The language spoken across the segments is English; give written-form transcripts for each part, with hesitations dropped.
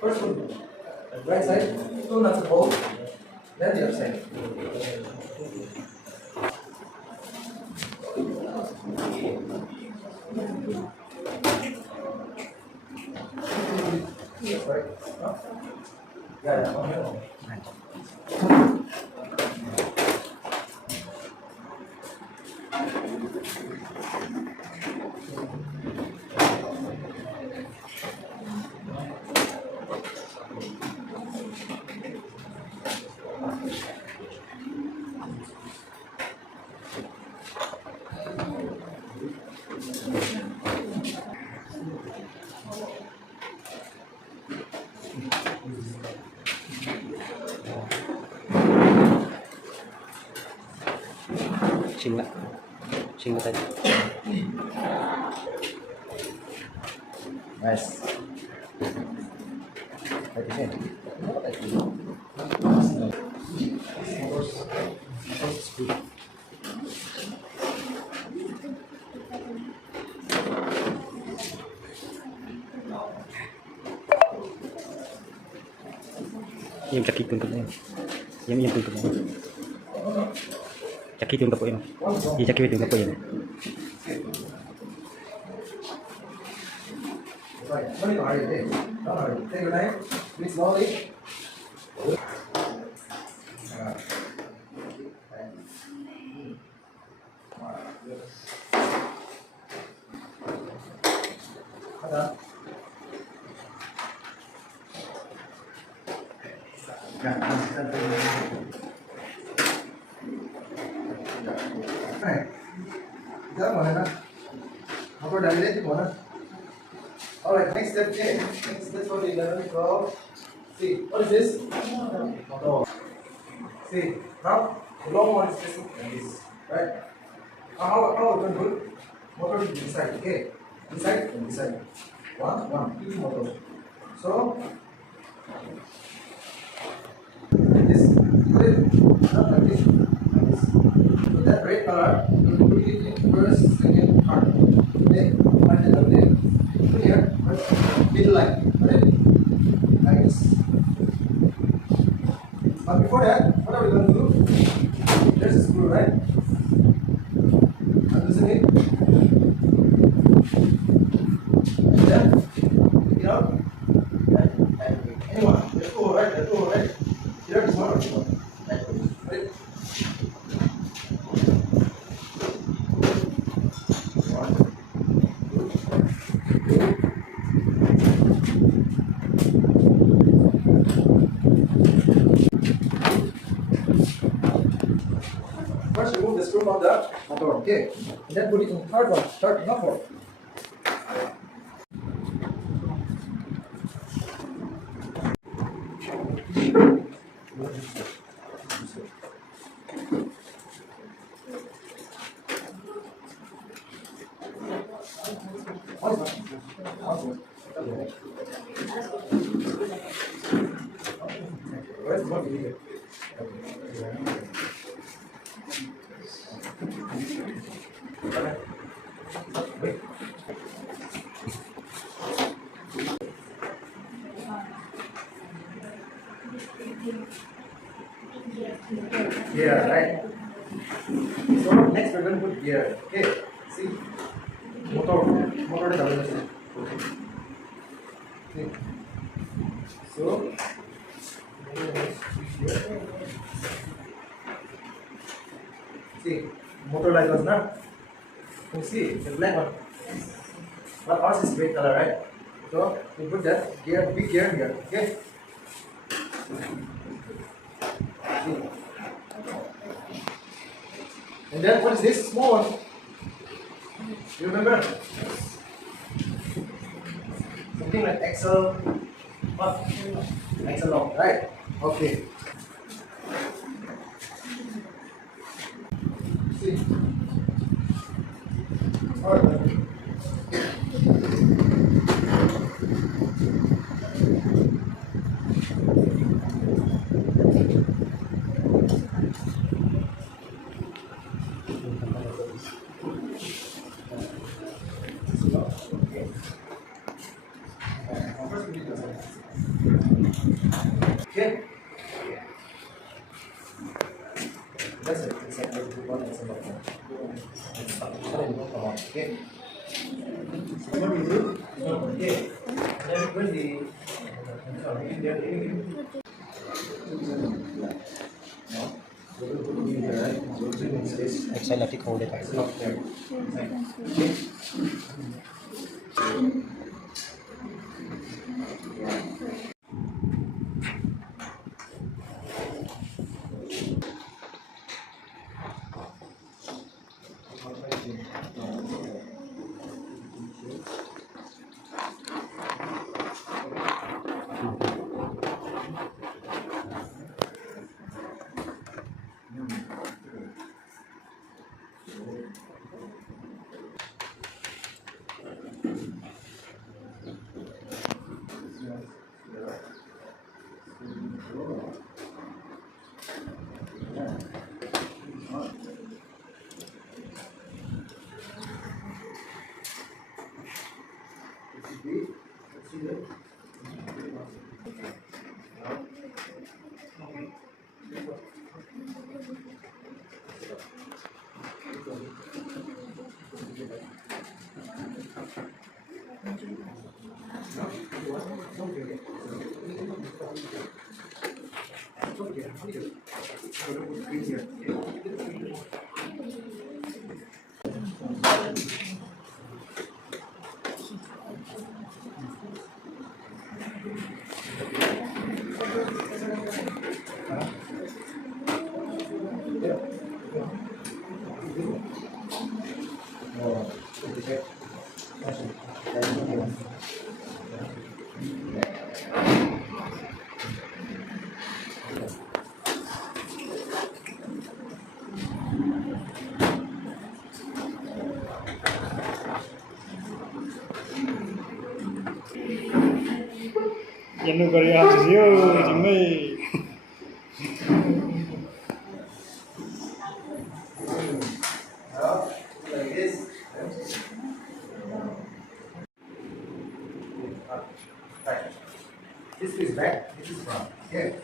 First one, right side, two nuts bolt, then the other side. That's right. Huh? Yeah, one here. Chinh lại tay. Nice. Right again. Yung caki tuntut na yun. Yung tuntut na yun. Caki tuntut po yun. Yung caki tuntut po yun. Right. Don't hurry. Don't hurry. Take your time. Please slowly. Alright, next step, okay. Next step for the 11, 12. See, what is this? Motor. See, now the long one is facing like this, right? How we can do it? Motor is this side, okay? This side and this side. Two motor. So, like this, put it, not like this, like this. Put that red color, you put it in first, second, third. Okay, find the double. Put here, middle line, right? Like this. But before that, what are we going to do? There's a screw, right? Loosen it. And then, take it out. Anyone, there's two, right? There's two, right? Here is one or two. Right? First remove the screw from the motor, okay? And then put it in the third one, not fourth. Where's the one here? Wait. Yeah, right. So next we're going to put gear. Okay. See, motor double. Okay. So see, motor like us now. You see, the black one. But ours is red color, right? So we put that gear, big gear here. Okay. See. And then what is this small one? You remember? Something like axle. What? Axle lock, right? Okay. See. Alright. Okay. First we need to okay. That's it. It's like one that's about that. Okay. So what we do? Okay. Then when the no. Like side left, hold it. Yang nu kari aja sih, jemai. Like this. Right. This is back, this is front. Okay.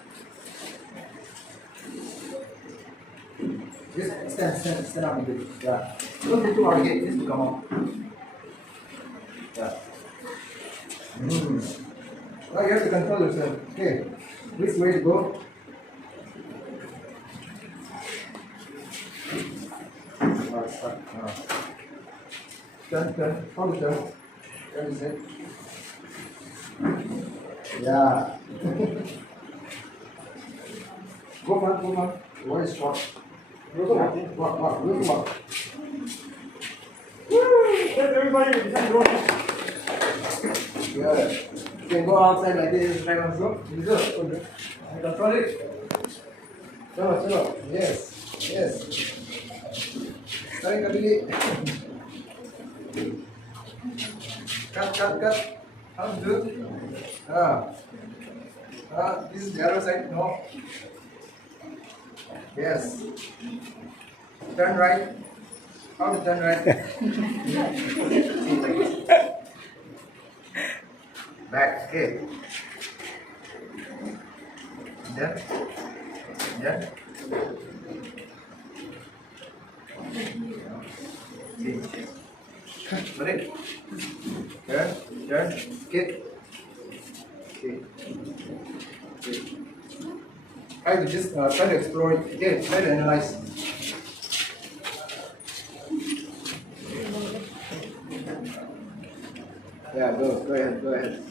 Just stand up a bit. Yeah. Don't be too hard again. This will come out. Yeah. Now you have to control yourself. Okay. Which way to go? Start. Turn. How to turn? Turn this head. Yeah. Go on. What is short? Walk. Everybody, Good. You can go outside like this, try on go. Good. Control it. Chalo. Yes. Starting kabili. Cut. How to do? This is the other side. No. Yes. Turn right. How to turn right? Back. Okay. Then. Balik. Turn. Kick. Okay. Try to just try to explore it. Okay, try to analyze. Yeah, go ahead.